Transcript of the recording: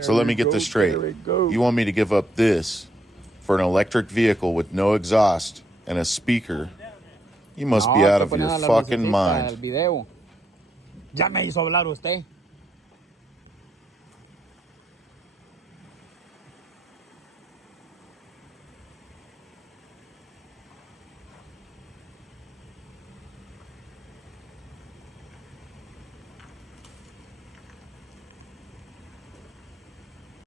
So let me get this straight. You want me to give up this for an electric vehicle with no exhaust and a speaker? You must be out of your fucking mind. Ya me hizo hablar usted.